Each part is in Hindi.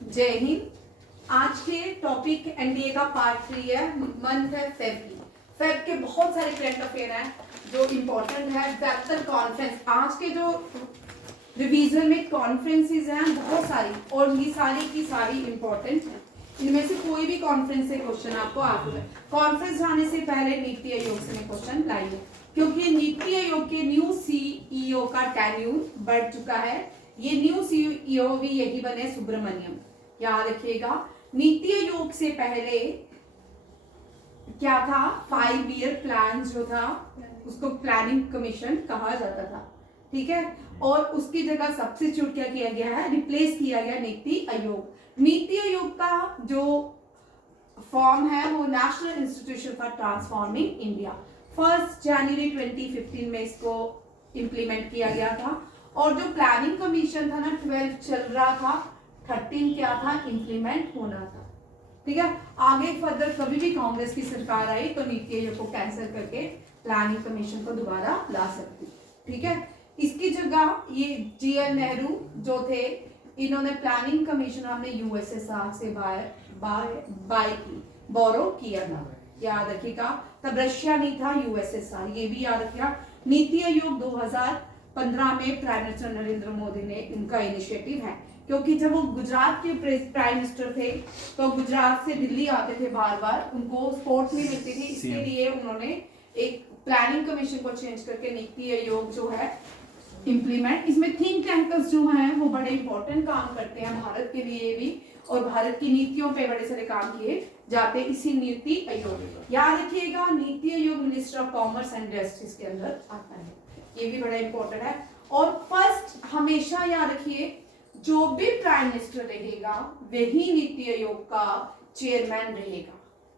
जय हिंद। आज के टॉपिक एनडीए का पार्ट 3 है। मंथ है फेब की। फेब के बहुत सारे करंट अफेयर हैं जो इम्पोर्टेंट है। ज्यादातर कॉन्फ्रेंस आज के जो रिवीजन में कॉन्फ्रेंसेस हैं बहुत सारी, और ये सारी की सारी इम्पोर्टेंट है। इनमें से कोई भी कॉन्फ्रेंस से क्वेश्चन आपको आ सकता है। कॉन्फ्रेंस जाने से पहले नीति आयोग से क्वेश्चन लाइए, क्योंकि नीति आयोग के न्यू सीईओ का टेन्यूर बढ़ चुका है। ये न्यू सीईओ भी यही बने, सुब्रमण्यम। याद रखिएगा, नीति आयोग से पहले क्या था, 5 ईयर प्लान जो था उसको प्लानिंग कमीशन कहा जाता था, ठीक है। और उसकी जगह सब्स्टिट्यूट क्या किया गया है, रिप्लेस किया गया नीति आयोग। नीति आयोग का जो फॉर्म है वो national institution for transforming India 1 जनवरी 2015 में इसको इंप्लीमेंट किया गया था। और जो प्लानिंग कमीशन था ना, 12 चल रहा था, 13 क्या था, इंप्लीमेंट होना था, ठीक है। आगे फर्दर कभी भी कांग्रेस की सरकार आई तो नीति आयोग को कैंसिल करके प्लानिंग कमीशन को दोबारा ला सकती, ठीक है। इसकी जगह ये जीएल नेहरू जो थे, इन्होंने प्लानिंग कमीशन हमने यूएसएसआर से बाय की, बोरो किया था, याद रखिएगा। तब रशिया नहीं था, यूएसएसआर, ये भी याद रखिएगा। नीति आयोग 2015 में प्राइम मिनिस्टर नरेंद्र मोदी ने इनका इनिशिएटिव है, क्योंकि जब वो गुजरात के प्राइम मिनिस्टर थे तो गुजरात से दिल्ली आते थे बार बार, उनको सपोर्ट नहीं मिलती थी, इसके लिए उन्होंने एक प्लानिंग कमीशन को चेंज करके नीति आयोग जो है इंप्लीमेंट। इसमें थिंक टैंकर्स जो हैं वो बड़े इंपॉर्टेंट काम करते हैं भारत के लिए भी, और भारत की नीतियों पे बड़े सारे काम किए जाते हैं इसी नीति आयोग। याद रखिएगा, NITI Aayog minister of commerce and industries के अंदर आता है, ये भी बड़ा इंपॉर्टेंट है। और फर्स्ट हमेशा याद रखिए, जो भी प्राइम मिनिस्टर रहेगा वही नीति आयोग का चेयरमैन रहेगा,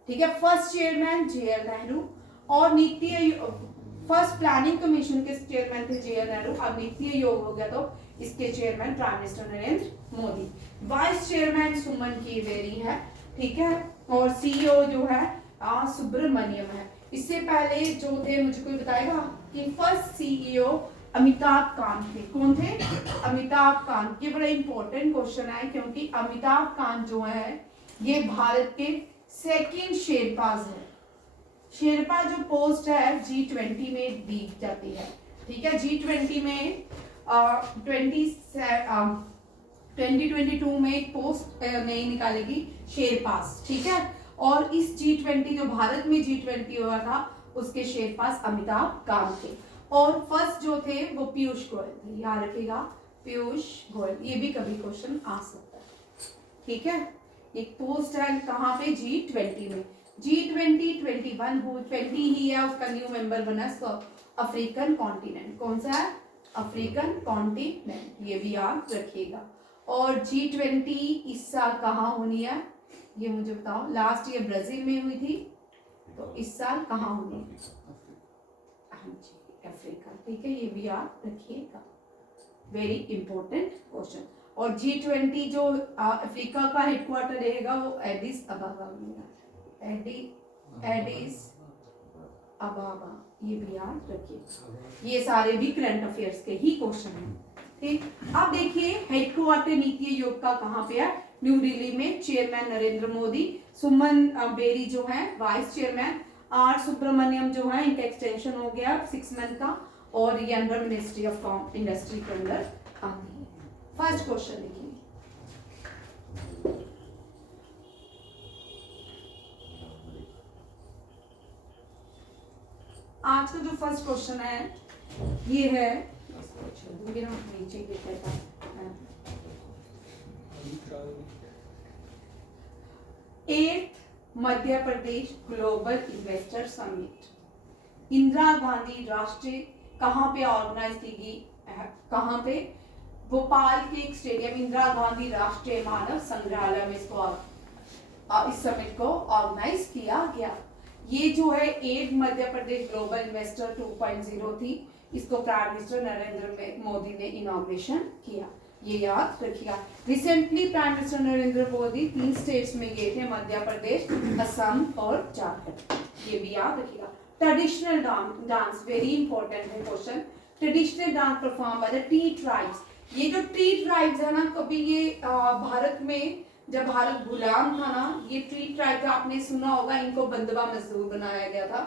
ठीक है। फर्स्ट चेयरमैन जेएल नेहरू, और Niti Aayog first planning commission के चेयरमैन थे जेएल नेहरू, अब नीति आयोग हो गया तो इसके chairman prime minister Narendra Modi. Vice chairman Suman K Bery है, ठीक है। और सीईओ जो है सुब्रमण्यम है। इससे पहले जो थे, मुझे कोई बताएगा कि फर्स्ट सीईओ अमिताभ कांत थे। कौन थे? अमिताभ कांत। ये बड़ा इंपॉर्टेंट क्वेश्चन है, क्योंकि अमिताभ कांत जो है ये भारत के सेकंड शेरपाज है। शेरपा जो पोस्ट है G20 में दी जाती है, ठीक है। G20 में 2022 में एक पोस्ट नई निकालेगी शेरपास, ठीक है। और इस G20 जो भारत में G20 हुआ था उसके शेरपास अमिताभ कांत थे। और फर्स्ट जो थे वो पीयूष गोयल थे, याद रखिएगा, पीयूष गोयल। ये भी कभी क्वेश्चन आ सकता है, ठीक है। एक पोस्ट है कहाँ पे, G20 में। G20 21 हो, 20 ही है, उसका न्यू मेंबर बना अफ्रीकन कॉन्टिनेंट। कौन सा है? अफ्रीकन कॉन्टिनेंट, ये भी याद रखिएगा। और G20 इस साल कहाँ होनी है, ये मुझे बताओ। लास्ट ईयर ब्राजील में हुई थी, तो इस साल कहाँ होनी है? हाँ जी, अफ्रीका, ठीक है, ये भी याद रखिएगा, वेरी इंपॉर्टेंट क्वेश्चन। और G20 जो अफ्रीका का हेडक्वार्टर रहेगा वो एडिस अबाबा में, एडिस अबाबा, ये भी याद रखिए। ये सारे भी करंट अफेयर्स के ही क्वेश्चन हैं, ठीक। अब देखिए हेडक्वार्टर नीति आयोग का कहाँ पे है, न्यू दिल्ली में। चेयरमैन नरेंद्र मोदी, सुमन बेरी जो है वाइस चेयरमैन, आर सुब्रमण्यम जो है, इनका एक्सटेंशन हो गया 6 मंथ का, और ये अंडर मिनिस्ट्री ऑफ इंडस्ट्री के अंदर आती है। फर्स्ट क्वेश्चन देखिए, आज का जो फर्स्ट क्वेश्चन है ये है, नीचे at Madhya Pradesh global investor summit Indira Gandhi Rashtriya कहाँ पे ऑर्गेनाइज की गई, कहाँ पे? भोपाल के एक स्टेडियम इंदिरा गांधी राष्ट्रीय मानव संग्रहालय में इसको इस समिट को ऑर्गेनाइज किया गया। ये जो है 8 मध्य प्रदेश ग्लोबल इन्वेस्टर 2.0 थी, इसको प्राइम मिनिस्टर नरेंद्र मोदी ने इनॉग्रेशन किया, ये याद रखिएगा। Recently prime minister Narendra Modi 3 states में गए थे, मध्य प्रदेश, असम और झारखंड, ये भी याद रखिएगा। ट्रेडिशनल डांस, वेरी इंपॉर्टेंट है question. Traditional dance perform by the tea tribes ये जो ट्री ट्राइब्स है ना, कभी ये भारत में जब भारत गुलाम था ना, ये ट्री ट्राइब्स आपने सुना होगा, इनको बंधवा मजदूर बनाया गया था।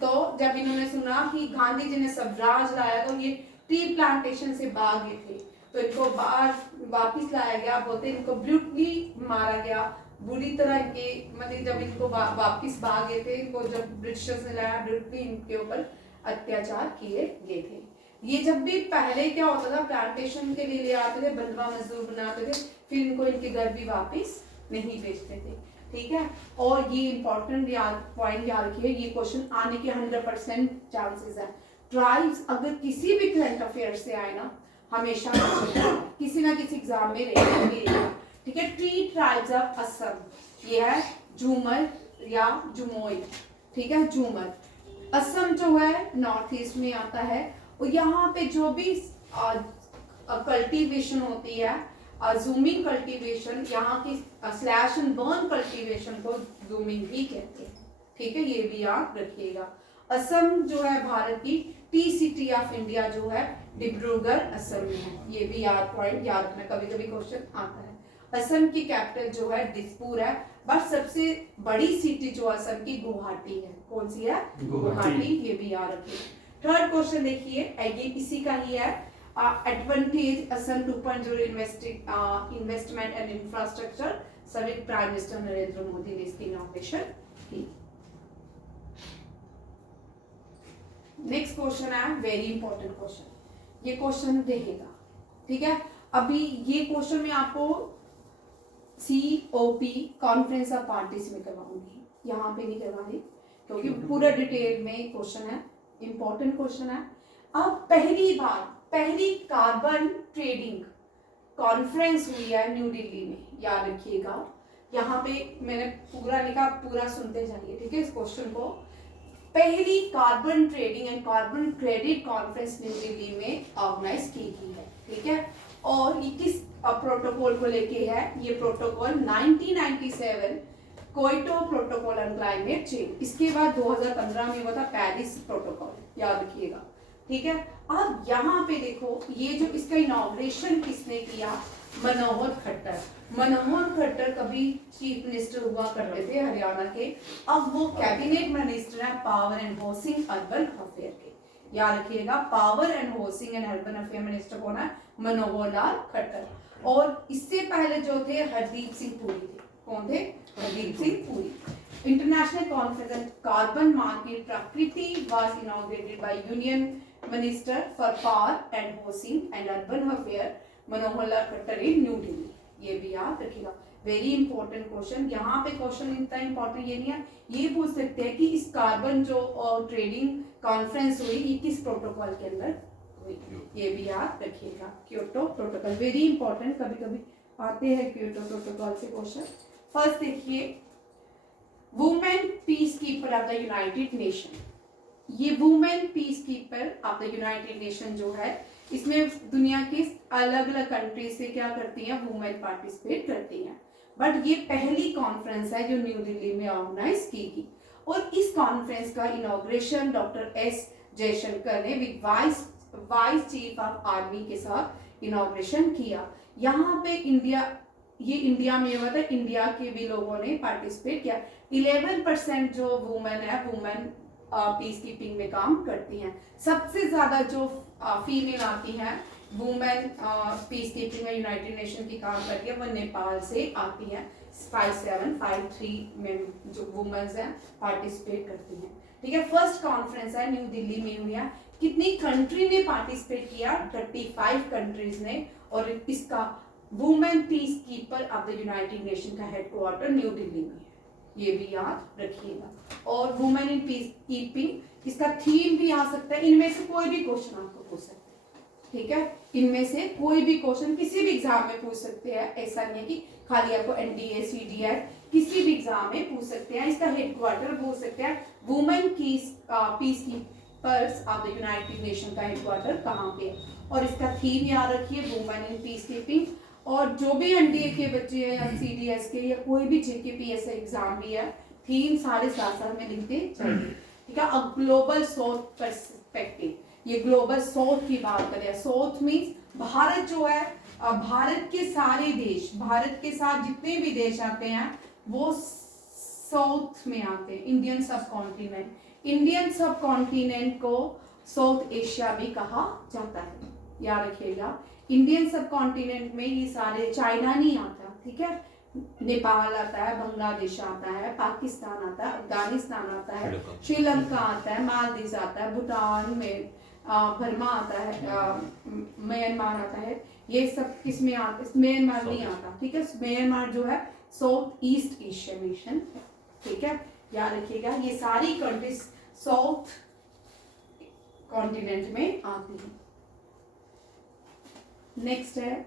तो जब इन्होंने सुना कि गांधी जी ने स्वराज लाया तो ये ट्री प्लांटेशन से भाग गए थे, तो इनको बाहर वापिस लाया गया। बोलते इनको ब्रूटली मारा गया, बुरी तरह इनके मतलब जब इनको वापिस भाग गए थे, इनको जब ब्रिटिशर्स ने लाया ब्रूटली इनके ऊपर अत्याचार किए गए थे। ये जब भी पहले क्या होता था, प्लांटेशन के लिए ले आते थे, बंधवा मजदूर बनाते थे, फिर इनको इनके घर भी वापिस नहीं भेजते थे। ठीक है, और ये इंपॉर्टेंट पॉइंट याद रखिए, ये क्वेश्चन आने के 100% चांसेस है। ट्राइब्स अगर किसी भी करंट अफेयर से आए ना, हमेशा किसी ना किसी एग्जाम में रहेगा। ठीक है, ट्री ट्राइब्स ऑफ असम, ये है झूमर या जुमोई। ठीक है, झूमर असम जो है नॉर्थ ईस्ट में आता है, और यहाँ पे जो भी कल्टीवेशन होती है, जूमिंग कल्टीवेशन, यहाँ की स्लैश एंड बर्न कल्टीवेशन को जूमिंग भी कहते हैं। ठीक है, ये भी याद रखिएगा। असम जो है भारत की टी सिटी ऑफ इंडिया जो है डिब्रूगढ़ असम में है, ये भी याद पॉइंट याद रखना, कभी कभी क्वेश्चन आता है। असम की कैपिटल जो है दिसपुर है, बट सबसे बड़ी सिटी जो असम की गुवाहाटी है। कौन सी है? गुवाहाटी, ये भी याद रखिए। थर्ड क्वेश्चन देखिए, ये इसी का ही है। Advantage Assam 2.0 investment and infrastructure summit, prime minister Narendra Modi ने इसकी इनॉग्रेशन की। नेक्स्ट क्वेश्चन है वेरी इंपॉर्टेंट क्वेश्चन, ये क्वेश्चन रहेगा। ठीक है, अभी ये क्वेश्चन मैं आपको COP कॉन्फ्रेंस ऑफ पार्टीज में करवाऊंगी, यहाँ पे नहीं करवानी क्योंकि पूरा डिटेल में क्वेश्चन है, इंपॉर्टेंट क्वेश्चन है। अब पहली कार्बन ट्रेडिंग कॉन्फ्रेंस हुई है न्यू दिल्ली में, याद रखिएगा। यहाँ पे मैंने पूरा लिखा, पूरा सुनते जाइए। ठीक है, इस क्वेश्चन को, पहली carbon trading and carbon credit conference new Delhi में ऑर्गेनाइज की गई है। ठीक है, और ये किस प्रोटोकॉल को लेके है? ये protocol 1997 Kyoto protocol on climate change, इसके बाद 2015 में हुआ था पेरिस प्रोटोकॉल, याद रखिएगा। ठीक है, अब यहाँ पे देखो, ये जो इसका इनॉग्रेशन किसने किया? मनोहर खट्टर। मनोहर खट्टर कभी चीफ मिनिस्टर हुआ करते थे हरियाणा के, अब वो कैबिनेट मिनिस्टर है power and housing urban affair के, याद रखिएगा। Power and housing and urban affair minister कौन है? मनोहर लाल खट्टर। और इससे पहले जो थे हरदीप सिंह पुरी थे। कौन थे? Hardeep Singh Puri. International conference carbon market Prakriti was inaugurated by union minister for power and housing and urban affair Manohar Lal Khattar in New Delhi, ये भी याद रखिएगा। Very important question. यहाँ पे क्वेश्चन इतना इंपॉर्टेंट ये नहीं है, ये पूछ सकते हैं कि इस कार्बन जो ट्रेडिंग कॉन्फ्रेंस हुई, ये किस प्रोटोकॉल के अंदर हुई, ये भी याद रखिएगा। क्योटो प्रोटोकॉल, वेरी इंपॉर्टेंट, कभी कभी आते हैं क्योटो प्रोटोकॉल से क्वेश्चन। फर्स्ट देखिए, women peace keeper of the United Nation. ये women peace keeper of the United Nation जो है, इसमें दुनिया की अलग अलग कंट्री से क्या करती हैं? वुमेन पार्टिसिपेट करती हैं। बट ये पहली कॉन्फ्रेंस है जो न्यू दिल्ली में ऑर्गेनाइज की गई, और इस कॉन्फ्रेंस का इनॉग्रेशन डॉक्टर एस जयशंकर ने with vice chief of army के साथ इनॉग्रेशन किया। यहाँ पे इंडिया में हुआ था, इंडिया के भी लोगों ने पार्टिसिपेट किया। 11% जो वुमेन है, वुमेन पीस कीपिंग में काम करती हैं। सबसे ज्यादा जो फीमेल आती हैं वुमेन पीस कीपिंग में यूनाइटेड नेशन की काम करती है, वो नेपाल से आती हैं। 5753 में जो वुमेन्स हैं पार्टिसिपेट करती हैं। ठीक है, फर्स्ट कॉन्फ्रेंस है न्यू दिल्ली में हुई है। कितनी कंट्री ने पार्टिसिपेट किया? 35 कंट्रीज ने, और इसका women peace keeper of the United Nation का हेडक्वार्टर न्यू दिल्ली में है, ये भी याद रखिएगा। और वुमेन इन पीस कीपिंग, इसका थीम भी आ सकता है, इनमें से कोई भी क्वेश्चन आपको पूछ सकते हैं। ठीक है, इनमें से कोई भी क्वेश्चन किसी भी एग्जाम में पूछ सकते हैं, ऐसा नहीं है कि खाली आपको NDA CDS किसी भी एग्जाम में पूछ सकते हैं। इसका हेडक्वार्टर पूछ सकते हैं, women peace keepers of the United Nation का हेडक्वार्टर कहाँ पे है, और इसका थीम याद रखिए, वुमेन इन पीस कीपिंग। और जो भी NDA के बच्चे हैं या CDS के या कोई भी JKPS एग्जाम भी है, थीम सारे साथ में लिखते चाहिए। ठीक है, अब ग्लोबल साउथ पर्सपेक्टिव, ये ग्लोबल साउथ की बात करें, साउथ मीन्स भारत जो है भारत के सारे देश, भारत के साथ जितने भी देश आते हैं वो साउथ में आते हैं। इंडियन सब कॉन्टिनेंट, इंडियन सब कॉन्टिनेंट को साउथ एशिया भी कहा जाता है, याद रखिएगा। इंडियन सब कॉन्टिनेंट में ये सारे, चाइना नहीं आता, ठीक है, नेपाल आता है, बांग्लादेश आता है, पाकिस्तान आता है, अफगानिस्तान आता है, श्रीलंका आता है, मालदीव आता है, भूटान में बर्मा आता है, म्यांमार आता है। ये सब किस में आता है? म्यांमार नहीं आता, ठीक है। म्यांमार जो है साउथ ईस्ट एशियन नेशन है, ठीक है, याद रखिएगा। ये सारी कंट्रीज साउथ कॉन्टिनेंट में आती है। नेक्स्ट है,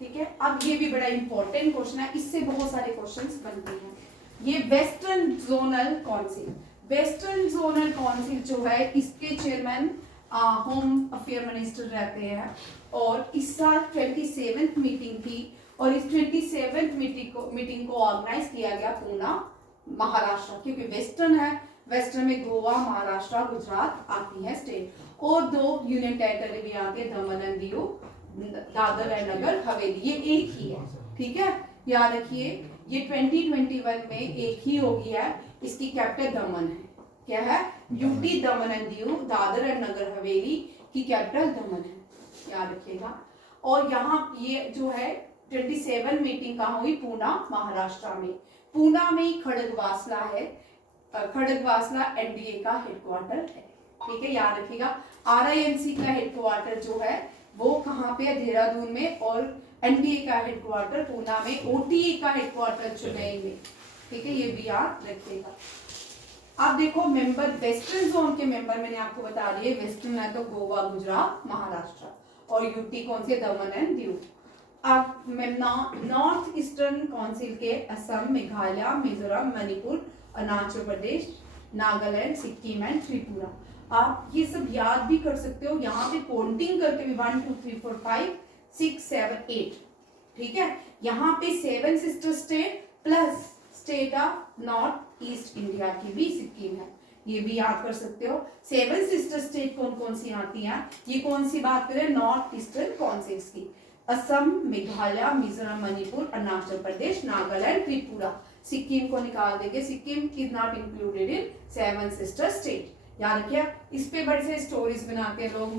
ठीक है। अब ये भी बड़ा इंपॉर्टेंट क्वेश्चन है, इससे बहुत सारे क्वेश्चंस बनते हैं। ये western zonal council, western zonal council जो है इसके चेयरमैन होम अफेयर मिनिस्टर रहते हैं। और इस साल 27th मीटिंग थी और इस 27th मीटिंग को ऑर्गेनाइज किया गया पूना महाराष्ट्र, क्योंकि वेस्टर्न है, वेस्टर्न में गोवा, महाराष्ट्र, गुजरात आती है स्टेट, और 2 यूनियन टेरिटरी भी आती है, दमन एंड दीव, दादर एंड नगर हवेली, ये एक ही है, ठीक है, याद रखिए। ये 2021 में एक ही हो गया है, इसकी कैपिटल दमन है। क्या है? UT, Daman and Diu, Dadar and Nagar Haveli की कैपिटल दमन है, याद रखिएगा। और यहाँ ये जो है 27 मीटिंग कहाँ हुई? पूना महाराष्ट्र में। पूना में खड़गवासला है, खड़गवासला एनडीए का हेडक्वार्टर है, ठीक है, याद रखिएगा। आरआईएनसी का हेडक्वार्टर जो है वो कहाँ पे है? देहरादून में। और एनडीए का हेडक्वार्टर पूना में, ओटीए का हेडक्वार्टर चेन्नई में, ठीक है, ये भी याद रखिएगा। अब देखो मेंबर, वेस्टर्न जोन के मेंबर मैंने आपको बता दिए, वेस्टर्न है तो गोवा, गुजरात, महाराष्ट्र, और यूटी कौन से? दमन एंड दीव। अब नॉर्थ ईस्टर्न काउंसिल के असम, मेघालय, मिजोरम, मणिपुर, अरुणाचल प्रदेश, नागालैंड, सिक्किम एंड त्रिपुरा। आप ये सब याद भी कर सकते हो, यहाँ पे काउंटिंग करके भी 1 2 3 4 5 6 7 8, ठीक है। यहाँ पे 7 sister state plus state of north east India की भी सिक्किम है, ये भी याद कर सकते हो। 7 सिस्टर स्टेट कौन कौन सी आती हैं? ये कौन सी बात करें? नॉर्थ ईस्टर्न काउंसिल्स की, असम, मेघालय, मिजोरम, मणिपुर, अरुणाचल प्रदेश, नागालैंड, त्रिपुरा। सिक्किम को निकाल देंगे, Sikkim is not included in 7 sister state, याद रखिए। इस पे बड़े से स्टोरीज बनाते हैं लोग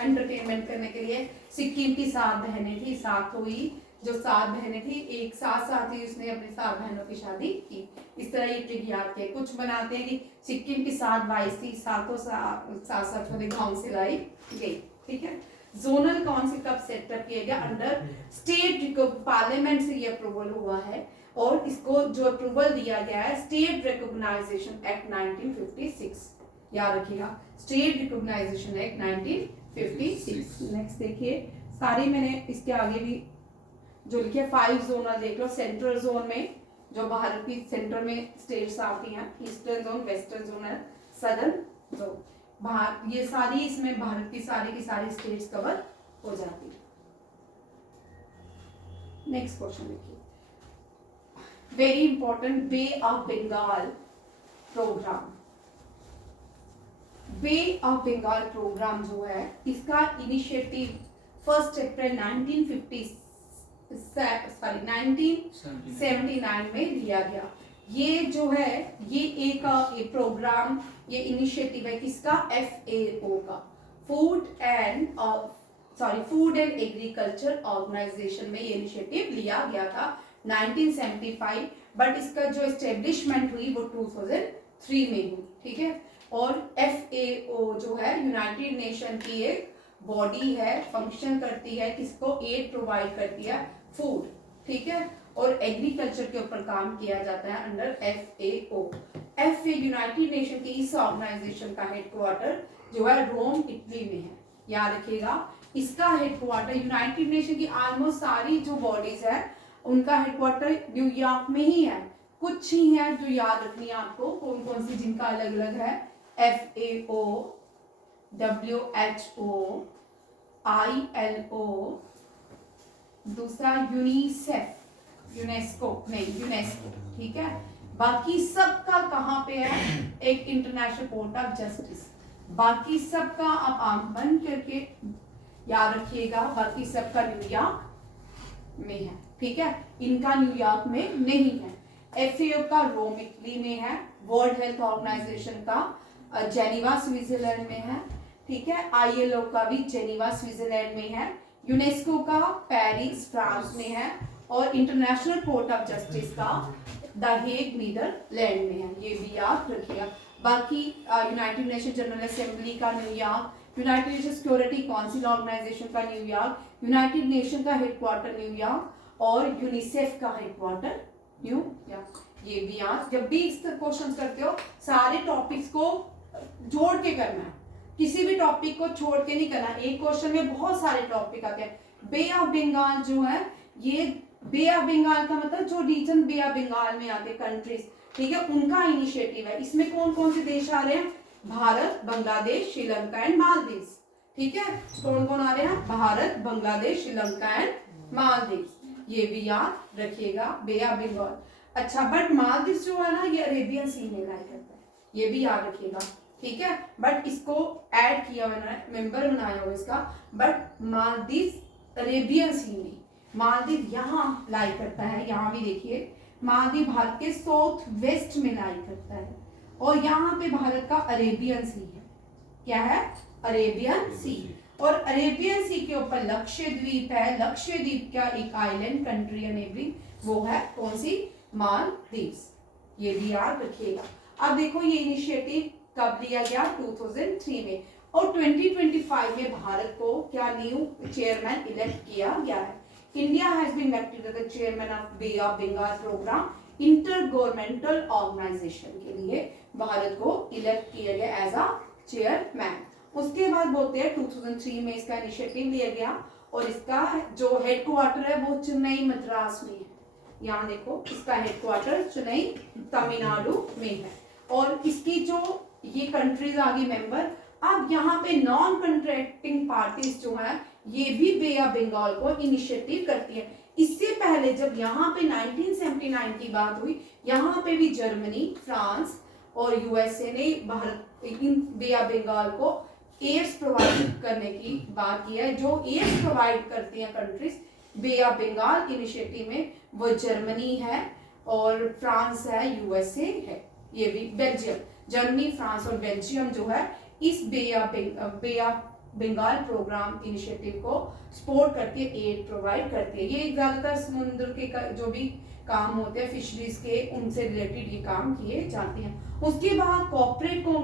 एंटरटेनमेंट करने के लिए। सिक्किम की 7 बहनें थी, साथ हुई, जो 7 बहनें थी, एक साथ ही उसने अपनी 7 बहनों की शादी की। इस तरह ये ट्रिक याद किया। कुछ बनाते हैं कि सिक्किम की 7 वाइफ थी, सातों साथ वाले गाँव से लाई गई, ठीक है। जोनल काउंसिल कब सेटअप किया गया? अंडर स्टेट पार्लियामेंट से ये अप्रूवल हुआ है, और इसको जो अप्रूवल दिया गया है स्टेट रिकॉग्नाइजेशन एक्ट 1956, याद रखिएगा, स्टेट रिकॉग्नाइजेशन एक्ट 1956। नेक्स्ट देखिए, सारी मैंने इसके आगे भी जो लिखे 5 जोनल देख लो। सेंट्रल जोन में जो भारत की सेंटर में स्टेट्स आती हैं, ईस्टर्न जोन, वेस्टर्न जोन है, सदर्न जोन, ये सारी इसमें भारत की सारी स्टेट्स कवर हो जाती है। नेक्स्ट क्वेश्चन देखिए, very important, Bay of Bengal programme. Bay of Bengal programme जो है, इसका इनिशिएटिव 1 अप्रैल 1979 में लिया गया। ये जो है ये एक प्रोग्राम, ये इनिशिएटिव है किसका? FAO का, फूड एंड एग्रीकल्चर ऑर्गेनाइजेशन में ये इनिशिएटिव लिया गया था 1975, बट इसका जो एस्टेब्लिशमेंट हुई वो 2003 में हुई, ठीक है। और FAO जो है यूनाइटेड नेशन की एक बॉडी है, फंक्शन करती है, किसको? एड प्रोवाइड करती है, फूड, ठीक है, और एग्रीकल्चर के ऊपर काम किया जाता है अंडर FAO। यूनाइटेड नेशन की इस ऑर्गेनाइजेशन का हेडक्वार्टर जो है रोम, इटली में है, याद रखिएगा। इसका हेडक्वार्टर, यूनाइटेड नेशन की ऑलमोस्ट सारी जो बॉडीज है उनका हेडक्वार्टर न्यूयॉर्क में ही है। कुछ ही है जो याद रखनी है आपको, कौन कौन सी जिनका अलग अलग है। FAO, WHO, ILO, दूसरा यूनेस्को, ठीक है। बाकी सबका कहाँ पे है? एक इंटरनेशनल कोर्ट ऑफ जस्टिस, बाकी सबका आप आंख बंद करके याद रखिएगा, बाकी सबका न्यूयॉर्क में है, ठीक है, इनका न्यूयॉर्क में नहीं है। FAO का रोम इटली में है, वर्ल्ड हेल्थ ऑर्गेनाइजेशन का जेनीवा स्विट्जरलैंड में है, ठीक है, ILO का भी जेनीवा स्विट्जरलैंड में है, यूनेस्को का पेरिस फ्रांस में है, और इंटरनेशनल कोर्ट ऑफ जस्टिस का द हेग नीदरलैंड में है, ये भी याद रखिएगा। बाकी यूनाइटेड नेशन जनरल असेंबली का New York, United Nation Security Council Organisation का न्यूयॉर्क, यूनाइटेड नेशन का हेडक्वार्टर न्यूयॉर्क, और यूनिसेफ का हेडक्वार्टर न्यूयॉर्क, ये भी याद। जब भी इस क्वेश्चन करते हो सारे टॉपिक्स को जोड़ के करना है, किसी भी टॉपिक को छोड़ के नहीं करना। एक क्वेश्चन में बहुत सारे टॉपिक आते हैं। बे ऑफ बंगाल जो है, ये बे ऑफ बंगाल का मतलब जो रीजन बे ऑफ बंगाल में आते कंट्रीज, ठीक है, उनका इनिशिएटिव है। इसमें कौन कौन से देश आ रहे हैं? भारत, बांग्लादेश, श्रीलंका एंड मालदीव, ठीक है, कौन कौन आ रहे हैं? भारत, बांग्लादेश, श्रीलंका एंड मालदीव, ये भी याद रखिएगा, बे ऑफ बंगाल। अच्छा, बट मालदीव जो है ना, ये अरेबियन सी में लाई करता है, ये भी याद रखिएगा, ठीक है, बट इसको ऐड किया हुआ है, मेंबर बनाया हुआ इसका, बट मालदीव अरेबियन सी में, मालदीव यहाँ लाई करता है, यहाँ भी देखिए मालदीव भारत के साउथ वेस्ट में लाई करता है, और यहाँ पे भारत का अरेबियन सी है, क्या है? अरेबियन सी, और अरेबियन सी के ऊपर लक्षद्वीप है, लक्षद्वीप का एक आइलैंड कंट्री है नेबरिंग, वो है कौन सी? मालदीव्स, ये भी याद रखिएगा। अब देखो ये इनिशिएटिव कब लिया गया? 2003 में, और 2025 में भारत को क्या न्यू चेयरमैन इलेक्ट किया गया है। India has been elected as the chairman of Bay of Bengal Programme intergovernmental organisation के लिए भारत को इलेक्ट किया गया एज अ चेयरमैन। उसके बाद बोलते हैं 2003 में इसका इनिशिएटिव लिया गया, और इसका जो हेडक्वार्टर है वो चेन्नई मद्रास में है। यहाँ देखो इसका हेडक्वार्टर चेन्नई तमिलनाडु में है, और इसकी जो ये कंट्रीज आ गई मेंबर। अब यहाँ पे नॉन कंट्रैक्टिंग पार्टीज जो है ये भी बे ऑफ बंगाल को इनिशिएटिव करती है। इससे पहले जब यहाँ पे 1979 की बात हुई, यहाँ पे भी जर्मनी, फ्रांस और USA ने भारत इन बे ऑफ बंगाल को एयर्स प्रोवाइड करने की बात की है। जो एयर्स प्रोवाइड करती हैं countries Bay of Bengal initiative में, वो जर्मनी है और फ्रांस है, USA है, ये भी बेल्जियम, जर्मनी, फ्रांस और बेल्जियम जो है इस बे ऑफ बंगाल प्रोग्राम इनिशिएटिव को सपोर्ट करके एड प्रोवाइड करती है। ये ज्यादातर समुद्र के जो भी काम होते हैं फिशरीज के, उनसे रिलेटेड ये काम किए जाते हैं। उसके बाद कॉर्पोरेट कौन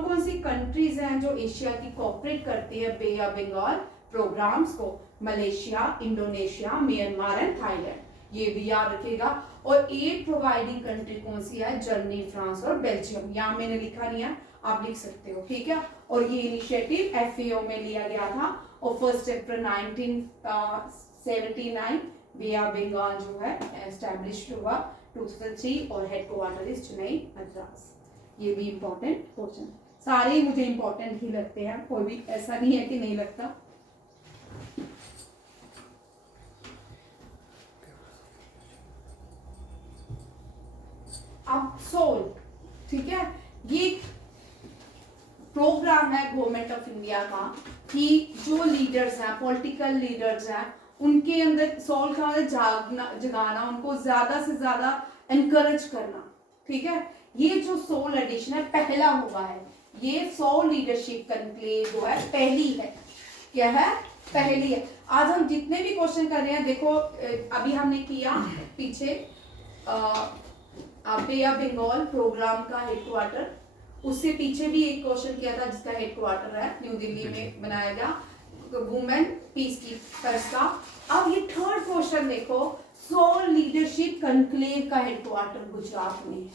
कौन सी कंट्रीज हैं जो एशिया की कॉर्पोरेट करती है बे ऑफ बंगाल प्रोग्राम्स को? Malaysia, Indonesia, Myanmar and Thailand, ये भी याद रखिएगा। और एड प्रोवाइडिंग कंट्री कौन सी है? जर्मनी, फ्रांस और बेल्जियम। यहाँ मैंने लिखा नहीं है, आप लिख सकते हो, ठीक है। और ये इनिशिएटिव FAO में लिया गया था, और 1 अप्रैल 1979 बे ऑफ बंगाल जो है एस्टैब्लिश हुआ 2003, और हेडक्वार्टर इज चेन्नई मद्रास। ये भी इंपॉर्टेंट क्वेश्चन, सारे ही मुझे इंपॉर्टेंट ही लगते हैं, कोई भी ऐसा नहीं है कि नहीं लगता। अब सोल, ठीक है, ये प्रोग्राम है गवर्नमेंट ऑफ इंडिया का कि जो लीडर्स हैं, पॉलिटिकल लीडर्स हैं, उनके अंदर सोल का जगाना, उनको ज्यादा से ज्यादा एनकरेज करना, ठीक है। ये जो सोल एडिशन है पहला हुआ है, ये सोल लीडरशिप कॉन्क्लेव जो है पहली है, क्या है? पहली है। आज हम जितने भी क्वेश्चन कर रहे हैं, देखो अभी हमने किया पीछे बे ऑफ बंगाल प्रोग्राम का हेडक्वार्टर, उससे पीछे भी एक क्वेश्चन किया था जिसका हेडक्वार्टर है न्यू दिल्ली में बनाया गया, वुमेन पीस कीपर्स का। अब ये थर्ड क्वेश्चन देखो, सोल लीडरशिप कॉन्क्लेव का हेडक्वार्टर गुजरात में है,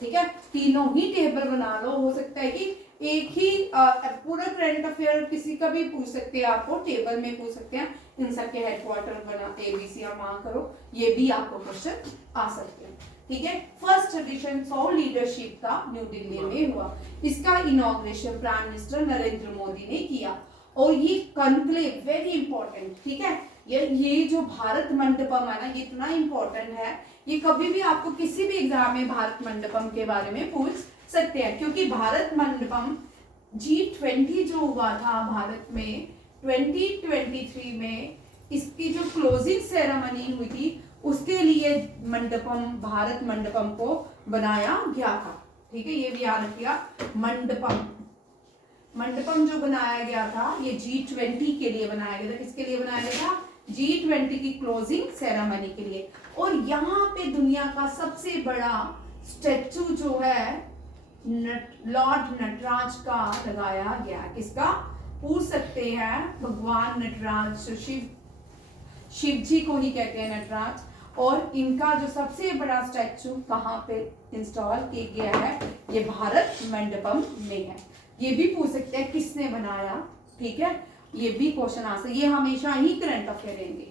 ठीक है। तीनों ही टेबल बना लो, हो सकता है कि एक ही पूरा करंट अफेयर किसी का भी पूछ सकते हैं, आपको टेबल में पूछ सकते हैं, इन सबके हेडक्वार्टर बना ABC आप मांग करो, ये भी आपको क्वेश्चन आ सकते हैं, ठीक है। फर्स्ट एडिशन सोल लीडरशिप का न्यू दिल्ली में हुआ, इसका inauguration prime minister Narendra Modi ने किया। और ये कॉन्क्लेव वेरी इंपॉर्टेंट, ठीक है, ये जो भारत मंडपम है ना, ये इतना इंपॉर्टेंट है, ये कभी भी आपको किसी भी एग्जाम में भारत मंडपम के बारे में पूछ सकते हैं, क्योंकि भारत मंडपम G20 जो हुआ था भारत में 2023 में, इसकी जो क्लोजिंग सेरेमनी हुई थी उसके लिए मंडपम, भारत मंडपम को बनाया गया था। ठीक है, ये भी याद रखिएगा। मंडपम जो बनाया गया था ये G20 के लिए बनाया गया था। किसके लिए बनाया गया था? G20 की क्लोजिंग सेरेमनी के लिए। और यहाँ पे दुनिया का सबसे बड़ा स्टैचू जो है लॉर्ड नटराज का लगाया गया। किसका? पूछ सकते हैं, भगवान नटराज, शिव जी को ही कहते हैं नटराज। और इनका जो सबसे बड़ा स्टैचू कहाँ पे इंस्टॉल किया गया है? ये भारत मंडपम में है। ये भी पूछ सकते हैं किसने बनाया। ठीक है, ये भी क्वेश्चन आ सकता है, ये हमेशा ही करंट अफेयर रहेंगे।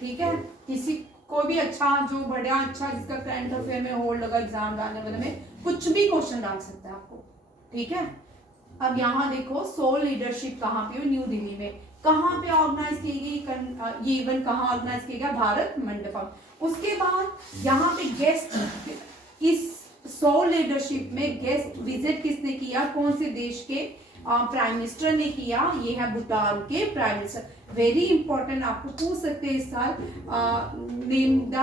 ठीक है, किसी को भी अच्छा, जो बढ़िया अच्छा जिसका करंट अफेयर में होल्ड लगा एग्जाम डालने वाले में, कुछ भी क्वेश्चन डाल सकता है आपको। ठीक है, अब यहाँ देखो सोल लीडरशिप कहाँ पे हुई? न्यू दिल्ली में। कहाँ पे ऑर्गेनाइज की गई ये इवेंट? कहाँ ऑर्गेनाइज किया गया? भारत मंडपम। उसके बाद यहाँ पे गेस्ट, इस सोल लीडरशिप में गेस्ट विजिट किसने किया? कौन से देश के प्राइम मिनिस्टर ने किया? ये है भूटान के प्राइम मिनिस्टर। वेरी इंपॉर्टेंट, आपको पूछ सकते हैं इस साल, name the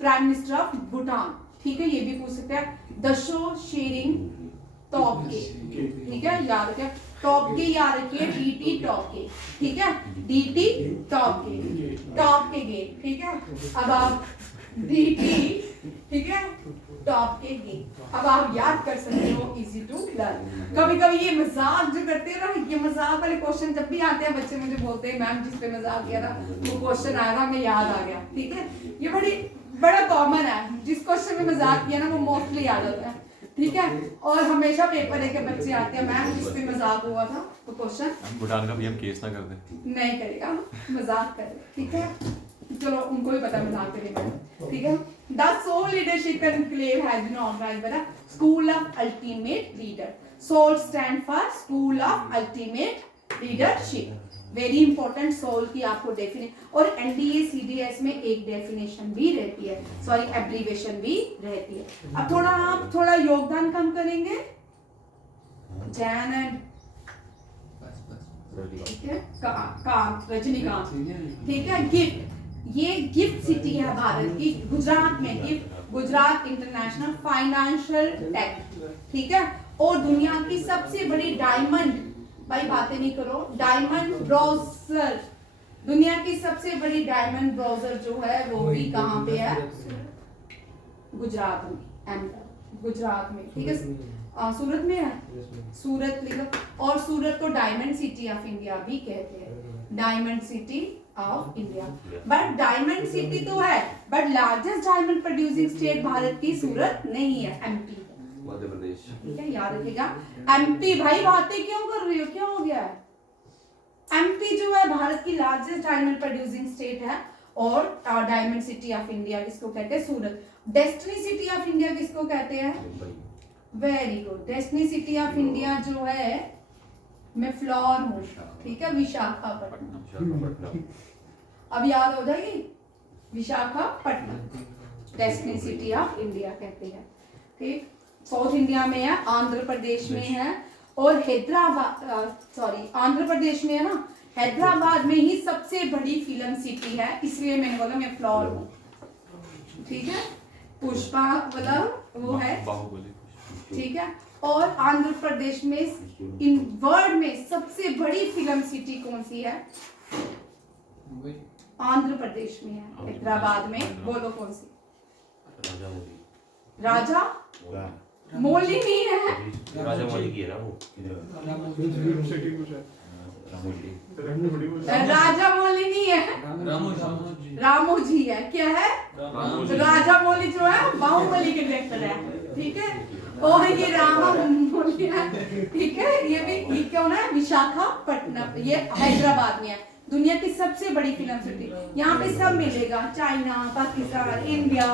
prime minister of Bhutan. ठीक है, ये भी पूछ सकते हैं। दशो शेरिंग टॉपके। ठीक है, याद रखिए, टॉपके याद रखिए, DT टॉपके। ठीक है, DT टॉपके, टॉपके गेट। ठीक है, अब आप DT, ठीक है, टॉपके गेट अब आप याद कर सकते हो, इजी टू लर्न। कभी कभी ये मजाक जो करते हैं ना, ये मजाक वाले क्वेश्चन जब भी आते हैं, बच्चे मुझे बोलते हैं मैम जिस पे मजाक किया था वो क्वेश्चन आया था, हमें याद आ गया। ठीक है, ये बड़ा कॉमन है, जिस क्वेश्चन में मजाक किया ना वो मोस्टली याद होता है। ठीक है, और हमेशा पेपर लेके बच्चे आते हैं मैम जिस पे मजाक हुआ था वो क्वेश्चन। भूटान का भी हम केस ना कर दे। नहीं करेगा, मजाक करे। ठीक है, चलो उनको भी पता मजाक करेगा। ठीक है, the SOUL leadership enclave has been organised by the School of Ultimate Leader. SOUL stand for School of Ultimate Leadership. Very important, SOUL की आपको डेफिनेशन, और NDA CDS में एक डेफिनेशन भी रहती है, सॉरी एब्रीविएशन भी रहती है। अब थोड़ा योगदान कम करेंगे। जैन एंड ठीक है, रजनीकांत। ठीक है, गिफ्ट, ये गिफ्ट सिटी है भारत की, गुजरात में। GIFT, Gujarat International Financial Tech. ठीक है, और दुनिया की सबसे बड़ी डायमंड, भाई बातें नहीं करो, डायमंड ब्राउजर, दुनिया की सबसे बड़ी डायमंड ब्राउजर जो है वो भी कहाँ पे है? गुजरात में, गुजरात में। ठीक है, सूरत में है, सूरत लिखो। और सूरत को डायमंड सिटी ऑफ इंडिया भी कहते हैं, diamond city of India. But diamond city तो है, but largest diamond producing state Bharat की सूरत नहीं है, MP, मध्य प्रदेश। ठीक है, याद रखिएगा। MP, भाई बातें क्यों कर रही हो, क्या हो गया है? MP जो है भारत की लार्जेस्ट डायमंड प्रोड्यूसिंग स्टेट है, और डायमंड सिटी ऑफ इंडिया किसको कहते हैं? सूरत। डेस्टिनी सिटी ऑफ इंडिया किसको कहते हैं? Very good, destiny city of India जो है, मैं फ्लोर हूँ। ठीक है, विशाखापट्टनम। अब याद हो जाएगी, Visakhapatnam destiny city of India कहते हैं। ठीक, साउथ इंडिया में है, आंध्र प्रदेश में है, और हैदराबाद, सॉरी आंध्र प्रदेश में है ना, हैदराबाद में ही सबसे बड़ी फिल्म सिटी है, इसलिए मैंने बोला मैं फ्लोर हूँ। ठीक है, पुष्पा वाला वो है, ठीक है। और आंध्र प्रदेश में इन वर्ल्ड में सबसे बड़ी फिल्म सिटी कौन सी है? आंध्र प्रदेश में है, हैदराबाद में। बोलो कौन सी? राजा मौली नहीं है, राजा मौली की है ना वो, राजा मौली नहीं है, रामोजी है। क्या है? राजा मौली जो है बाहुबली के डायरेक्टर है। ठीक है, और ये रामा मौली है। ठीक है, ये भी, ये कौन है? विशाखापट्टनम, ये हैदराबाद में है, दुनिया की सबसे बड़ी फिल्म सिटी। यहाँ पे सब मिलेगा, चाइना, पाकिस्तान, इंडिया,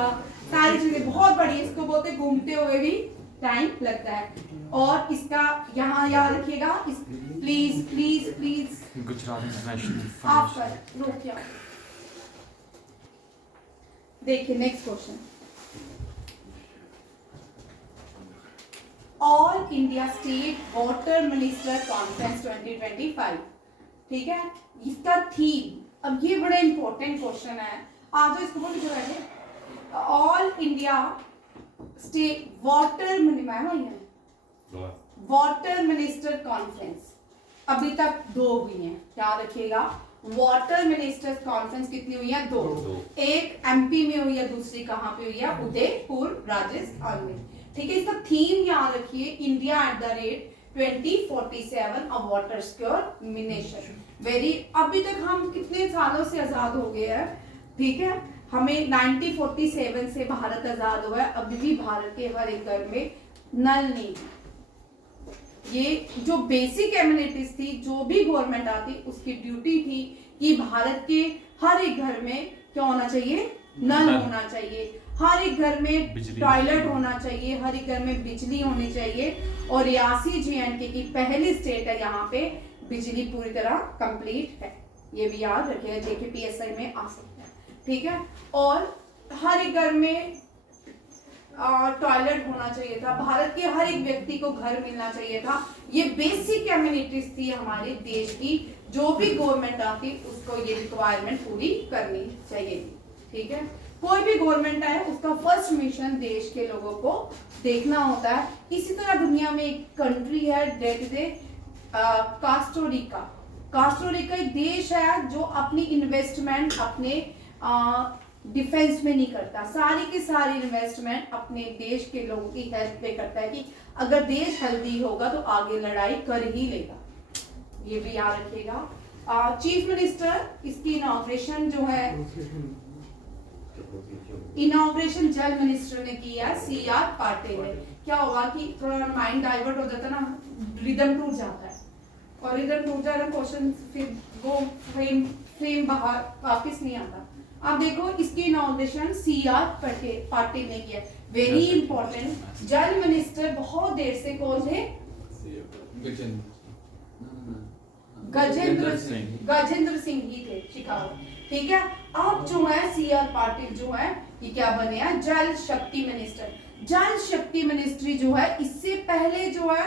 सारी चीजें बहुत बड़ी है। इसको बोलते घूमते हुए भी टाइम लगता है। और इसका यहाँ याद रखिएगा, इस please please please Gujarat international आप रोकिए। देखिए next question, all India state water minister conference 2025, ठीक है, इसका थीम, अब ये बड़ा इंपॉर्टेंट क्वेश्चन है, आ जाओ इसको बोल जो है, all India state water water minister conference, अभी तक 2 हुई हैं, याद रखिएगा। वाटर मिनिस्टर्स कॉन्फ्रेंस कितनी हुई है? 2। एक एमपी में हुई है, दूसरी कहाँ पे हुई है? उदयपुर राजस्थान में, ठीक है। इसका थीम याद रखिए, India at the rate 2047 a water secure nation. Very, अभी तक हम कितने सालों से आजाद हो गए हैं, ठीक है, हमें 1947 से भारत आजाद हुआ है, अभी भी भारत के हर एक घर में नल नहीं है। ये जो बेसिक एमिनिटीज थी, जो भी गवर्नमेंट आती उसकी ड्यूटी थी कि भारत के हर एक घर में क्या होना चाहिए? नल होना चाहिए, हर एक घर में टॉयलेट होना चाहिए, हर एक घर में बिजली होनी चाहिए। और रियासी जे&के की पहली स्टेट है यहाँ पे बिजली पूरी तरह कंप्लीट है, ये भी याद रखिएगा, JKPSI में आ सकता है, ठीक है। और हर एक घर में टॉयलेट होना चाहिए था, भारत के हर एक व्यक्ति को घर मिलना चाहिए था। ये बेसिक कम्युनिटीज थी हमारे देश की, जो भी गवर्नमेंट आती उसको ये रिक्वायरमेंट पूरी करनी चाहिए थी, ठीक है। कोई भी गवर्नमेंट आए उसका फर्स्ट मिशन देश के लोगों को देखना होता है। इसी तरह दुनिया में एक कंट्री है दैट इज कास्टोरिका। कास्टोरिका एक देश है जो अपनी इन्वेस्टमेंट अपने डिफेंस में नहीं करता, सारी की सारी इन्वेस्टमेंट अपने देश के लोगों की हेल्प पे करता है कि अगर देश हेल्दी होगा तो आगे लड़ाई कर ही लेगा, ये भी याद रखिएगा। चीफ मिनिस्टर, इसकी इनॉग्रेशन जो है, इनॉग्रेशन जल मिनिस्टर ने किया CR पाटिल ने। क्या होगा कि थोड़ा माइंड डाइवर्ट हो जाता है ना, रिदम टूट जाता है, और रिदम टूट जाए क्वेश्चन फिर वो फ्रेम बाहर वापस नहीं आता। अब देखो इसकी इनॉग्रेशन CR पाटिल ने किया, वेरी इंपॉर्टेंट। जल मिनिस्टर बहुत देर से कौन थे? गजेंद्र सिंह ही थे, शिकागो, ठीक है। अब जो है CR पाटिल जो है ये क्या बने हैं? जल शक्ति मिनिस्टर। जल शक्ति मिनिस्ट्री जो है, इससे पहले जो है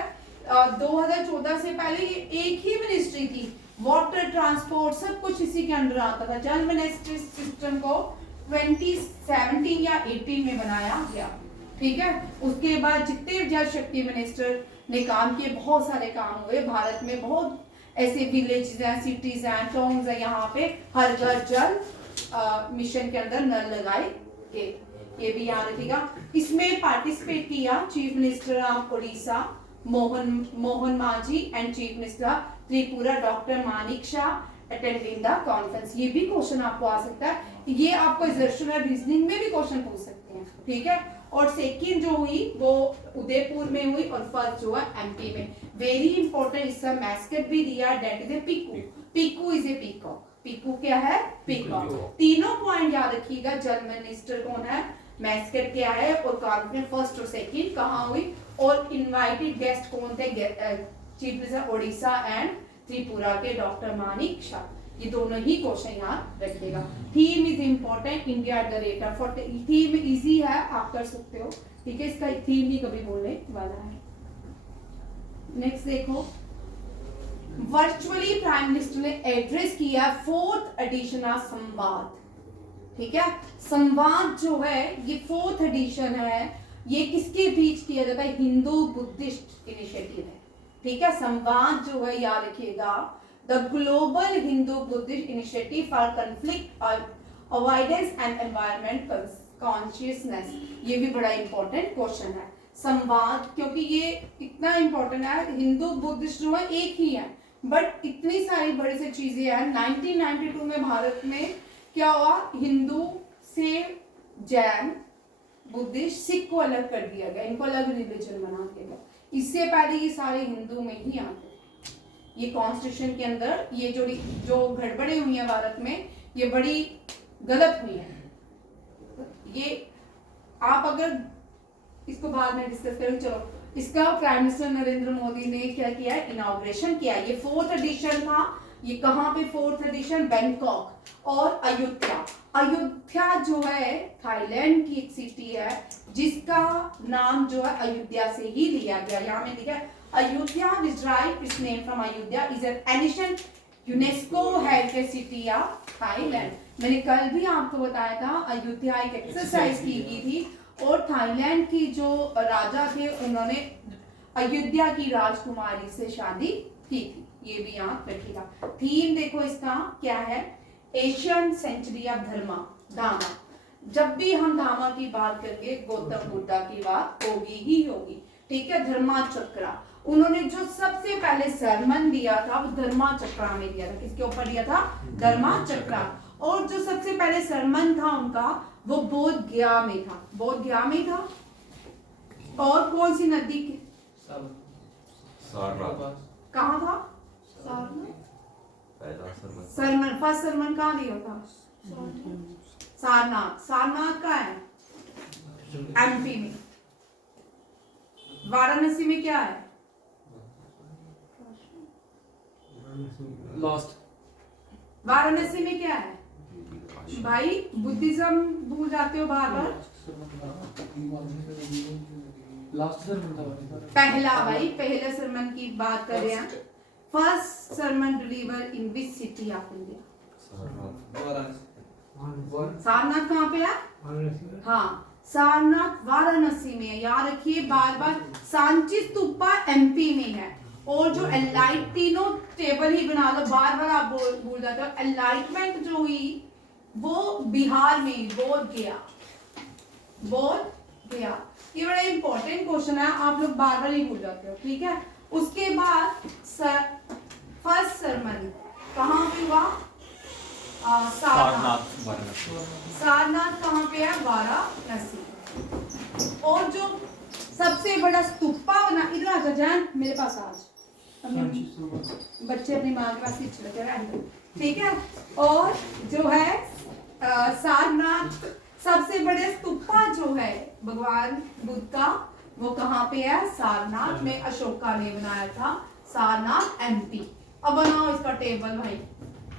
2014 से पहले ये एक ही मिनिस्ट्री थी, वाटर ट्रांसपोर्ट सब कुछ इसी के अंडर आता था। जल मिनिस्ट्री सिस्टम को 2017 या 18 में बनाया गया, ठीक है। उसके बाद जितने जल शक्ति मिनिस्टर ने काम किए, बहुत सारे काम हुए भारत में, बहुत ऐसे विलेज हैं, सिटीज हैं, टाउन्स हैं, यहाँ पे हर घर जल मिशन के अंदर नल लगाए गए, ये भी याद रखिएगा। इसमें पार्टिसिपेट किया chief minister of Orissa Mohan Manjhi and chief minister Tripura doctor Manik Shah attending the conference. ये भी क्वेश्चन आपको आ सकता है, ये आपको एग्जर्शनल रीजनिंग में भी क्वेश्चन पूछ सकते हैं, ठीक है। और सेकंड जो हुई वो उदयपुर में हुई, और फर्स्ट जो है MP में। वेरी इंपॉर्टेंट, इसका मैस्कट भी दिया, that is a Piku. Piku is a peacock. Piku क्या है? पीकॉक। तीनों पॉइंट याद रखिएगा। जल मिनिस्टर कौन है, मैस्कट क्या है, और कॉन्फ्रेंस फर्स्ट और सेकंड कहाँ हुई, और इनवाइटेड गेस्ट कौन थे? Chief minister Orissa and Tripura के डॉक्टर मानिक शाह। ये दोनों ही क्वेश्चन याद रखिएगा। Theme is important, India at the rate of 40। Theme easy है, आप कर सकते हो, ठीक है। इसका थीम भी कभी बोलने वाला है। नेक्स्ट देखो, वर्चुअली प्राइम मिनिस्टर ने एड्रेस किया 4th एडिशन ऑफ संवाद, ठीक है। संवाद जो है ये 4th एडिशन है, ये किसके बीच किया जाता है? हिंदू बुद्धिस्ट इनिशिएटिव है, ठीक है। संवाद जो है याद रखिएगा, the global Hindu Buddhist initiative for conflict avoidance and environment consciousness. ये भी बड़ा इंपॉर्टेंट क्वेश्चन है, संवाद, क्योंकि ये इतना इंपॉर्टेंट है। हिंदू बुद्धिस्ट जो है एक ही है, बट इतनी सारी बड़ी सी चीजें हैं। 1992 में भारत में क्या हुआ, हिंदू से जैन बुद्धिस्ट सिख को अलग कर दिया गया, इनको अलग रिलीजन बना दिया गया। इससे पहले ये सारे हिंदू में ही आते थे। ये कॉन्स्टिट्यूशन के अंदर ये जो गड़बड़े हुई है भारत में, ये बड़ी गलत हुई है। ये आप अगर इसको बाद में डिस्कस करेंगे। चलो, इसका प्राइम मिनिस्टर नरेंद्र मोदी ने क्या किया, इनॉग्रेशन किया। ये 4th एडिशन था। ये कहाँ पे 4th एडिशन, बैंकॉक और अयोध्या। अयोध्या जो है थाईलैंड की एक सिटी है जिसका नाम जो है अयोध्या से ही लिया गया। यहाँ में लिखा है Ayodhya which derive its name from Ayodhya is an ancient UNESCO heritage city of Thailand. मैंने कल भी आपको बताया था अयोध्या एक एक्सरसाइज की गई थी और थाईलैंड की जो राजा थे उन्होंने अयोध्या की राजकुमारी से शादी की थी। ये भी याद रखिएगा। थीम देखो इसका क्या है, एशियन सेंचुरी ऑफ धर्मा, धामा। जब भी हम धामा की बात करेंगे गौतम बुद्धा की बात होगी ही होगी, ठीक है। धर्मा चक्रा, उन्होंने जो सबसे पहले सरमन दिया था वो धर्मा चक्रा में दिया था। किसके ऊपर दिया था, धर्मा चक्रा। और जो सबसे पहले सरमन था उनका वो बोध गया में था, बोध गया में था। और कौन सी नदी के सारनाथ कहाँ था, सरमन, फर्स्ट सरमन कहाँ दिया था, सारनाथ। सारनाथ का है एमपी में। वाराणसी में क्या है, लॉस्ट। वाराणसी में क्या है भाई, बुद्धिज्म भूल जाते हो बार बार। लास्ट सरमन था पहला भाई, पहले सरमन की बात कर रहे हैं। First sermon deliver in which city of India, Sarnath कहाँ पे है, हाँ सारनाथ वाराणसी में है। याद रखिए बार बार। सांची स्तूपा एमपी में है। और जो एनलाइट, तीनों टेबल ही बना लो, बार बार आप भूल जाते हो। एनलाइटमेंट जो हुई वो बिहार में, बोध गया, बोध गया। ये बड़ा इंपॉर्टेंट क्वेश्चन है, आप लोग बार बार ही भूल जाते हो, ठीक है। उसके बाद फर्स्ट सरमन कहाँ पे हुआ, सारनाथ। सारनाथ कहाँ पे है, वाराणसी। और जो सबसे बड़ा स्तूपा बना, इधर आ जा जान मेरे पास आज, बच्चे अपनी माँ के पास ही चले गए, ठीक है। और जो है सारनाथ, सबसे बड़े स्तूपा जो है भगवान बुद्ध का वो कहाँ पे है, सारनाथ में। अशोका ने बनाया था, सारनाथ एमपी। अब बनाओ इसका टेबल भाई,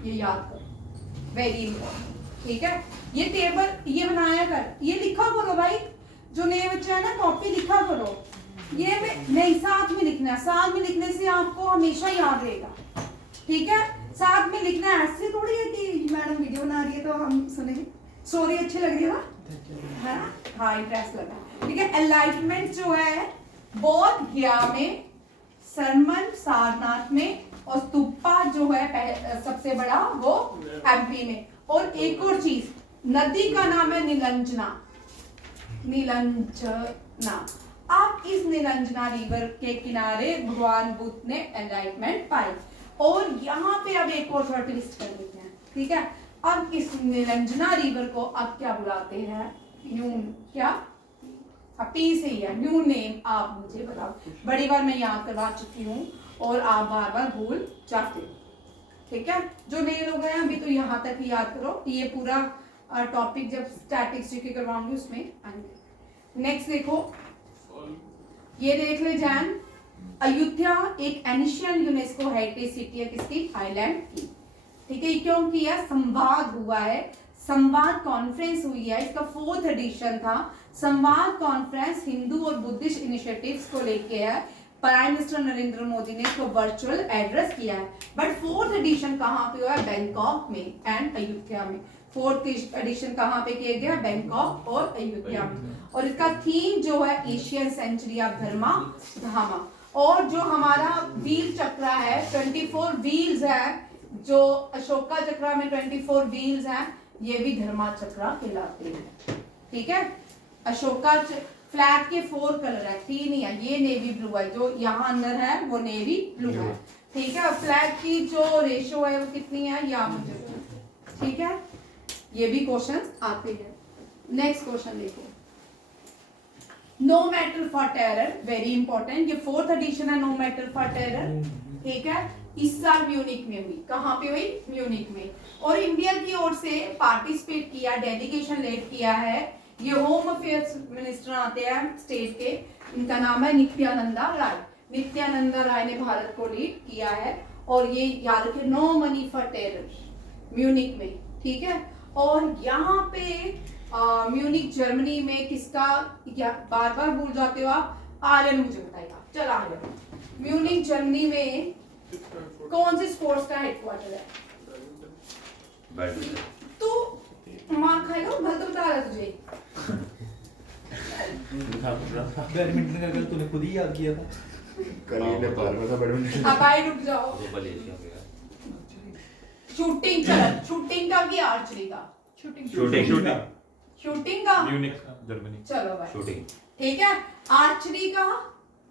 ये याद करो, वेरी इंपॉर्टेंट, ठीक है। ये टेबल ये बनाया कर, ये लिखा करो भाई, जो नए बच्चे हैं ना कॉपी लिखा करो। ये नहीं, साथ में लिखना है, साथ में लिखने से आपको हमेशा याद रहेगा, ठीक है। साथ में लिखना है, ऐसे थोड़ी है कि मैडम वीडियो बना रही है तो हम सुनेंगे। स्टोरी अच्छी लग रही है ना, है ना, हाँ इंटरेस्ट लगा, ठीक है। एनलाइटमेंट जो है बोध गया में, सरमन सारनाथ में, और स्तूपा जो है सबसे बड़ा वो एमपी में। और एक और चीज, नदी का नाम है नीलंजना, नीलंजना। अब इस नीलंजना रिवर के किनारे भगवान बुद्ध ने एनलाइटमेंट पाई। और यहाँ पे अब एक और थोड़ा ट्विस्ट कर देते हैं, ठीक है। अब इस नीलंजना रिवर को अब क्या बुलाते हैं, न्यू, क्या पी से ही है, न्यू नेम आप मुझे बताओ। बड़ी बार मैं याद करवा चुकी हूँ और आप बार बार भूल जाते हो, ठीक है। जो नए लोग हैं अभी तो यहाँ तक ही याद करो, ये पूरा टॉपिक जब स्टैटिस्टिक्स की करवाऊंगी उसमें आएंगे। नेक्स्ट देखो, ये देख ले जैन, अयोध्या एक एनिशियन यूनेस्को हेरिटेज सिटी है, किसकी, थाईलैंड की, ठीक है। क्यों किया, संवाद हुआ है, संवाद कॉन्फ्रेंस हुई है, इसका 4th एडिशन था। संवाद कॉन्फ्रेंस हिंदू और बुद्धिस्ट इनिशिएटिव्स को लेके है। प्राइम मिनिस्टर नरेंद्र मोदी ने इसको वर्चुअल एड्रेस किया है। बट 4th एडिशन कहाँ पे हुआ है, बैंकॉक में एंड अयोध्या में। 4th एडिशन कहाँ पे किया गया, बैंकॉक और अयोध्या में। और इसका थीम जो है एशियन सेंचुरी ऑफ धर्मा, धामा। और जो हमारा व्हील चक्र है, 24 व्हील्स है, जो अशोका चक्र में 24 व्हील्स हैं, ये भी धर्मा चक्र कहलाते हैं, ठीक है। अशोका फ्लैग के 4 कलर है, 3 ही है, ये नेवी ब्लू है, जो यहाँ अंदर है वो नेवी ब्लू है, ठीक है। फ्लैग की जो रेशो है वो कितनी है, या मुझे, ठीक है। ये भी क्वेश्चंस आते हैं। नेक्स्ट क्वेश्चन देखो, no matter for terror, very important. ये 4th एडिशन है, नो मैटर फॉर टेरर, ठीक है। इस साल म्यूनिक में हुई, कहाँ पे हुई, म्यूनिक में। और इंडिया की ओर से पार्टिसिपेट किया, डेलीगेशन लीड किया है ये होम अफेयर्स मिनिस्टर आते हैं स्टेट के, इनका नाम है नित्यानंदा राय। नित्यानंदा राय ने भारत को लीड किया है और ये याद रखिए no money for terror, Munich में, ठीक है। और यहाँ पे म्यूनिक जर्मनी में किसका, बार बार भूल जाते हो आप, आर्यन मुझे बताएगा, चल आर्यन। म्यूनिक जर्मनी में कौन से स्पोर्ट्स का हेडक्वार्टर है? बैडमिंटन। तू मार खाएगा, गलत बता रहा है तुझे। बैडमिंटन का कल तूने खुद ही याद किया था। कल ही नेपाल में था बैडमिंटन। अब आई रुक जाओ। वो मलेशिया में है। शूटिंग, चलो शूटिंग का कि आर्चरी का? शूटिंग। शूटिंग का, म्यूनिक जर्मनी। चलो भाई शूटिंग। ठीक है। आर्चरी का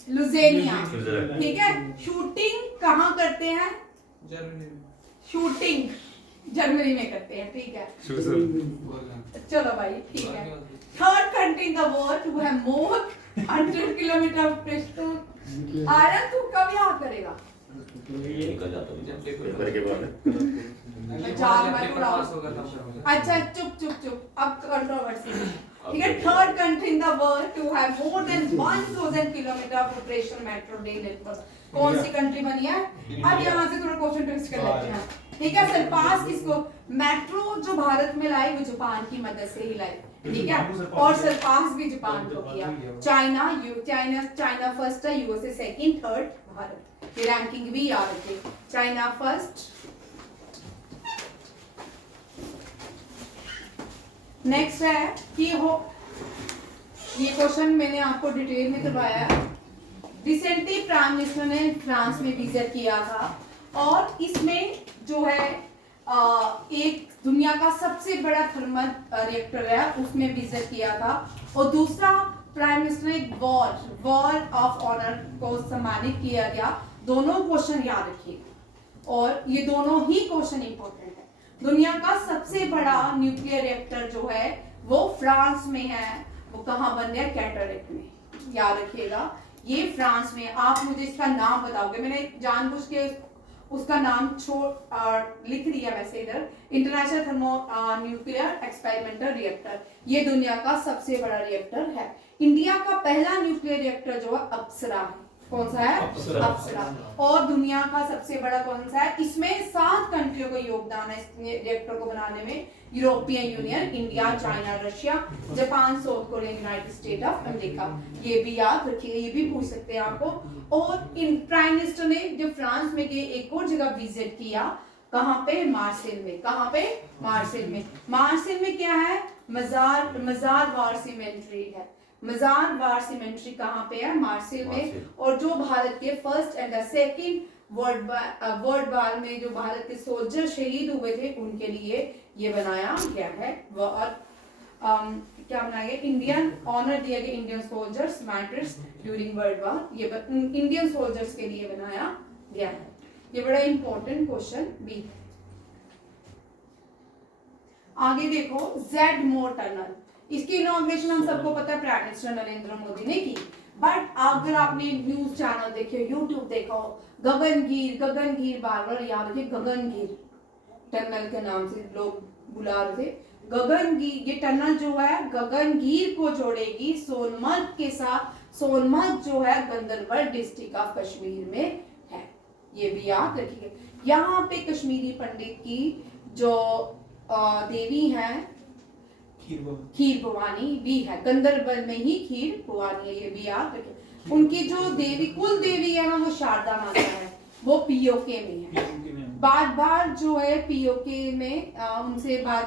लुजेनिया, स्विट्जरलैंड। ठीक है। शूटिंग कहाँ करते हैं? जर्मनी में। शूटिंग जर्मनी में करते हैं, ठीक है। चलो भाई ठीक है। Third country in the world to have more 100 kilometre pistol. Aryan तू कब याद करेगा? ये निकल जाता है। पेपर के बाद चार बार उड़ाओ। अच्छा चुप, अब कंट्रोवर्सी, ठीक है। Third country in the world to have more than 1000 kilometre of operation metro rail network, कौन सी कंट्री बनी है? अब यहाँ से थोड़ा क्वेश्चन ट्विस्ट कर लेते हैं, ठीक है। सरपास किसको, मेट्रो जो भारत में लाई वो जापान की मदद से ही लाई, ठीक है। और सरपास भी जापान को किया। चाइना फर्स्ट है, यूएसए सेकंड, थर्ड भारत। ये रैंकिंग भी याद रखिए, चाइना फर्स्ट। नेक्स्ट है कि हो, ये क्वेश्चन मैंने आपको डिटेल में करवाया है। रिसेंटली प्राइम मिनिस्टर ने फ्रांस में विजिट किया था और इसमें जो है एक दुनिया का सबसे बड़ा थर्मल रिएक्टर है, उसमें विजिट किया था। और दूसरा प्राइम मिनिस्टर ने वॉर ऑफ ऑनर को सम्मानित किया गया। दोनों क्वेश्चन याद रखिएगा और ये दोनों ही क्वेश्चन इंपॉर्टेंट है। दुनिया का सबसे बड़ा न्यूक्लियर रिएक्टर जो है वो फ्रांस में है, वो कहाँ बन रहा है? कैटरेक्ट में, याद रखिएगा ये फ्रांस में। आप मुझे इसका नाम बताओगे, मैंने जानबूझ के उसका नाम लिख दिया वैसे इधर, international thermo nuclear experimental reactor. ये दुनिया का सबसे बड़ा रिएक्टर है। इंडिया का पहला न्यूक्लियर रिएक्टर जो है अप्सरा है। कौन सा है? अप्सरा। और दुनिया का सबसे बड़ा कौन सा है? इसमें 7 कंट्रियों का योगदान है इस रिएक्टर को बनाने में। European union, India, China, Russia, Japan, south Korea, United state of America. ये भी याद रखिएगा, ये भी पूछ सकते हैं आपको। और इन प्राइम मिनिस्टर ने जब फ्रांस में गए एक और जगह विजिट किया, कहाँ पे? मार्सेल में। कहाँ पे? मार्सेल में। मार्सेल में क्या है? मजार वार सीमेंट्री है। मजार वार सीमेंट्री कहाँ पे है? मार्सेल में। और जो भारत के first and second world war में जो भारत के सोल्जर शहीद हुए थे उनके लिए ये बनाया गया है। और क्या बनाया गया? इंडियन ऑनर दिया गया Indian soldiers matters during world war, ये इंडियन सोल्जर्स के लिए बनाया गया है। ये बड़ा इंपॉर्टेंट क्वेश्चन भी। आगे देखो, जेड मोर टनल, इसकी इनॉग्रेशन हम सबको पता है प्राइम मिनिस्टर नरेंद्र मोदी ने की। बट अगर आपने न्यूज चैनल देखे, यूट्यूब देखा हो, गगनगीर बार बार याद रखिए, गगनगीर टनल के नाम से लोग बुला रहे थे। गगनगीर, ये टनल जो है गगनगीर को जोड़ेगी सोनमर्ग के साथ। सोनमर्ग जो है गंदरबल डिस्ट्रिक्ट ऑफ कश्मीर में है, ये भी याद रखिए। यहाँ पे कश्मीरी पंडित की जो देवी है खीर भवानी भी है, गंदरबल में ही खीर भवानी है, ये भी याद रखिए। उनकी जो देवी कुल देवी है ना वो शारदा माता है, वो पीओके में है। बार जो है पीओके में उनसे बार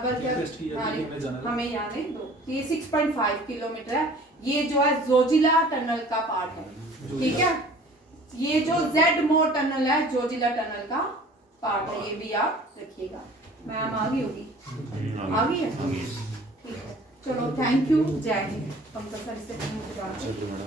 हमें जाने दो। ये 6.5 किलोमीटर है। ये जो है जोजिला टनल का पार्ट है, ठीक है। ये जो जेड मोर टनल है जोजिला टनल का पार्ट है, ये भी याद रखिएगा। मैम आ गई होगी, आ गई है, ठीक है। चलो थैंक यू, जय हिंद। हम तो सर से